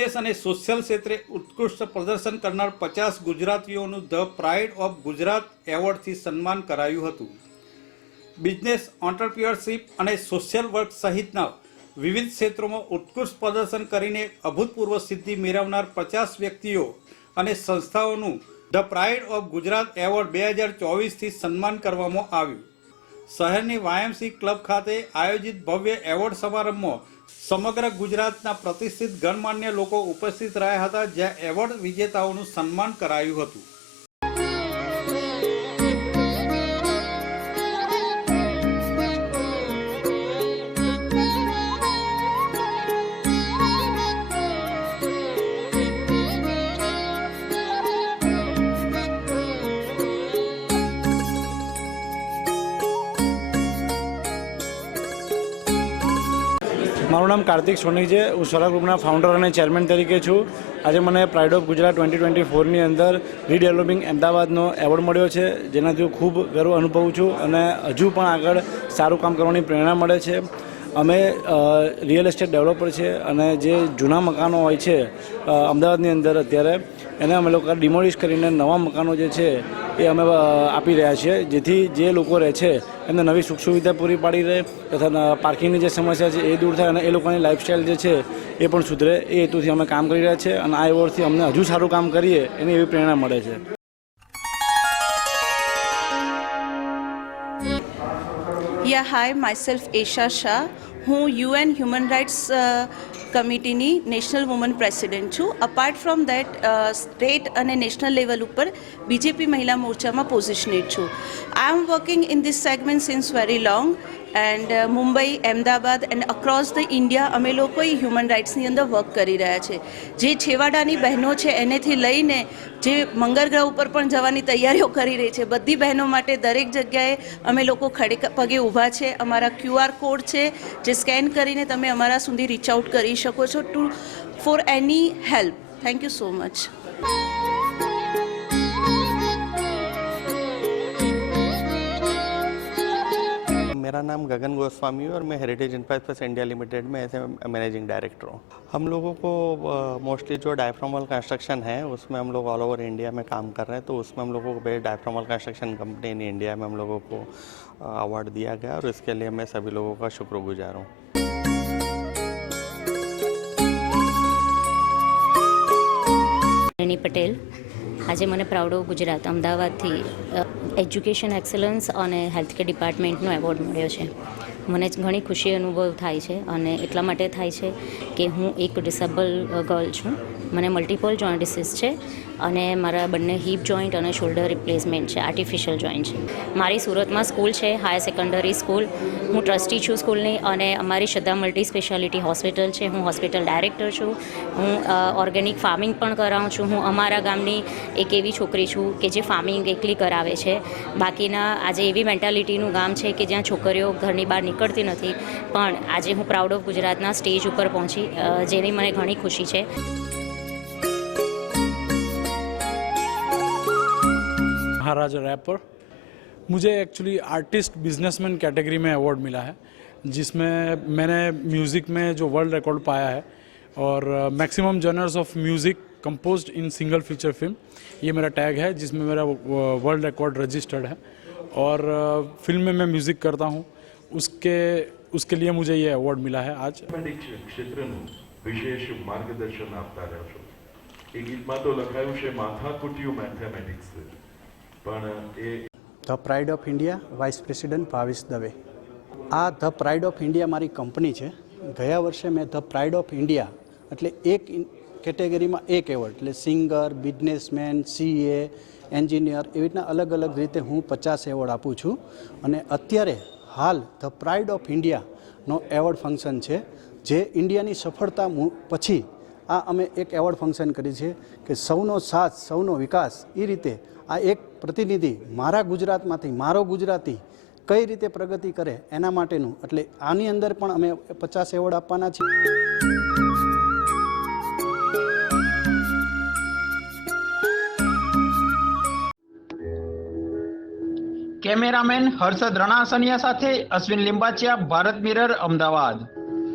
Business અને social ક્ષેત્રે ઉત્કૃષ્ટ પ્રદર્શન કરનાર પચાસ ગુજરાતીઓનું ધ પ્રાઇડ ઓફ ગુજરાત એવોર્ડથી સન્માન કરાયું હતું. બિઝનેસ ઓન્ટરપ્રિયરશીપ અને સોશિયલ વર્ક સહિતના વિવિધ ક્ષેત્રોમાં ઉત્કૃષ્ટ પ્રદર્શન કરીને અભૂતપૂર્વ સિદ્ધિ મેળવનાર પચાસ વ્યક્તિઓ અને સંસ્થાઓનું the pride of Gujarat award બે હજાર ચોવીસથી સન્માન કરવામાં આવ્યું. શહેરની વાયએમસી ક્લબ ખાતે આયોજિત ભવ્ય એવોર્ડ સમારંભમાં સમગ્ર ગુજરાતના પ્રતિષ્ઠિત ગણમાન્ય લોકો ઉપસ્થિત રહ્યા હતા જ્યાં એવોર્ડ વિજેતાઓનું સન્માન કરાયું હતું. મારું નામ કાર્તિક સોની છે. હું સોલા ગ્રુપના ફાઉન્ડર અને ચેરમેન તરીકે છું. આજે મને pride of Gujarat twenty twenty ફોરની અંદર રીડેવલપિંગ અમદાવાદનો એવોર્ડ મળ્યો છે, જેનાથી હું ખૂબ ગર્વ અનુભવું છું અને હજુ પણ આગળ સારું કામ કરવાની પ્રેરણા મળે છે. અમે રિયલ એસ્ટેટ ડેવલપર છે અને જે જૂના મકાનો હોય છે અમદાવાદની અંદર અત્યારે, એને અમે લોકો ડિમોલિશ કરીને નવા મકાનો જે છે, એ અમે આપી રહ્યા છીએ. જેથી જે લોકો રહે છે, એમને નવી સુખ સુવિધા પૂરી પાડી રહે તથા પાર્કિંગની જે સમસ્યા છે એ દૂર થાય અને એ લોકોની લાઈફસ્ટાઈલ જે છે, એ પણ સુધરે. એ હેતુથી અમે કામ કરી રહ્યા છીએ અને આ એવોર્ડથી અમને હજુ સારું કામ કરીએ એની એવી પ્રેરણા મળે છે. Yeah hi myself Esha Shah હું યુએન હ્યુમન રાઇટ્સ કમિટીની નેશનલ વુમન પ્રેસિડેન્ટ છું. અપાર્ટ ફ્રોમ દેટ સ્ટેટ અને નેશનલ લેવલ ઉપર બીજેપી મહિલા મોરચામાં પોઝિશનેડ છું. I am working in this segment since very long and Mumbai, Ahmedabad and across the India અમે લોકોએ હ્યુમન રાઇટ્સની અંદર વર્ક કરી રહ્યા છે. જે છેવાડાની બહેનો છે એનેથી લઈને જે મંગળ ગ્રહ ઉપર પણ જવાની તૈયારીઓ કરી રહી છે, બધી બહેનો માટે દરેક જગ્યાએ અમે લોકો ખડે પગે ઊભા છે. અમારા ક્યુઆર કોડ છે જે સ્કેન કરીને તમે અમારા સુધી રીચ આઉટ કરી શકો છો to for any help thank you so much मेरा नाम गगन गोस्वामी है और मैं हेरिटेज इंफ्रास्ट्रक्चर इंडिया लिमिटेड में ऐसे मैनेजिंग डायरेक्टर हूँ। हम लोगों को मोस्टली जो डायफ्रामल कंस्ट्रक्शन है, उसमें हम लोग ऑल ओवर इंडिया में काम कर रहे हैं तो उसमें हम लोगों को best diaphragmal construction company in India में हम लोगों को अवार्ड दिया गया और इसके लिए मैं सभी लोगों का शुक्रगुजार हूँ। पटेल। આજે મને પ્રાઉડ ઓફ ગુજરાત. અમદાવાદથી એજ્યુકેશન એક્સલન્સ અને હેલ્થકેર ડિપાર્ટમેન્ટનો એવોર્ડ મળ્યો છે. મને ઘણી ખુશી અનુભવ થાય છે અને એટલા માટે થાય છે કે હું એક ડિસેબલ ગર્લ છું. મને મલ્ટિપલ જોઈન્ટ ડિસીઝ છે. અને મારા બંને હિપ જોઈન્ટ અને શોલ્ડર રિપ્લેસમેન્ટ છે આર્ટિફિશિયલ જોઈન્ટ છે. મારી સુરતમાં સ્કૂલ છે હાયર સેકન્ડરી સ્કૂલ હું ટ્રસ્ટી છું સ્કૂલની અને અમારી શ્રદ્ધા મલ્ટી સ્પેશિયાલિટી હોસ્પિટલ છે. હું હોસ્પિટલ ડાયરેક્ટર છું. હું ઓર્ગેનિક ફાર્મિંગ પણ કરાવું છું. હું અમારા ગામની એક એવી છોકરી છું કે જે ફાર્મિંગ એકલી કરાવે છે. બાકીના આજે એવી મેન્ટાલિટીનું ગામ છે કે જ્યાં છોકરીઓ ઘરની બહાર નીકળતી નથી. પણ આજે હું પ્રાઉડ ઓફ ગુજરાતના સ્ટેજ ઉપર પહોંચી જેની મને ઘણી ખુશી છે. महाराज रैपर मुझे एक्चुअली आर्टिस्ट बिजनेसमैन कैटेगरी में अवार्ड मिला है जिसमें मैंने म्यूज़िक में जो वर्ल्ड रिकॉर्ड पाया है और maximum genres of music composed in single feature film ये मेरा टैग है जिसमें मेरा वर्ल्ड रिकॉर्ड रजिस्टर्ड है और फिल्म में मैं म्यूज़िक करता हूँ उसके उसके लिए मुझे ये अवार्ड मिला है आज મેથેમેટિક્સ ક્ષેત્રનું વિશેષ માર્ગદર્શન આપતા રહ્યો છો એ ગીતમાં તો લખાયું છે માથાકૂટ્યું મેથેમેટિક્સ પણ એ the pride of India vice president Bhavesh Dave. આ ધ પ્રાઇડ ઓફ ઇન્ડિયા મારી કંપની છે. ગયા વર્ષે મેં ધ પ્રાઇડ ઓફ ઇન્ડિયા એટલે એક કેટેગરીમાં એક એવોર્ડ, એટલે સિંગર, બિઝનેસમેન, સીએ, એન્જિનિયર એવી રીતના અલગ અલગ રીતે હું પચાસ એવોર્ડ આપું છું. અને અત્યારે હાલ ધ પ્રાઇડ ઓફ ઇન્ડિયાનો એવોર્ડ ફંક્શન છે, જે ઇન્ડિયાની સફળતા પછી આ અમે એક એવોર્ડ ફંક્શન કરી છે કે સૌનો સાથ, સૌનો વિકાસ એ રીતે આ એક પ્રતિનિધિ મારા ગુજરાતમાંથી, મારો ગુજરાતી, કઈ રીતે પ્રગતિ કરે એના માટેનું. એટલે આની અંદર પણ અમે પચાસ એવોર્ડ આપવાના છીએ. કેમેરામેન હર્ષદ રણાસનિયા સાથે અશ્વિન લિંબાચિયા, ભારત મિરર, અમદાવાદ.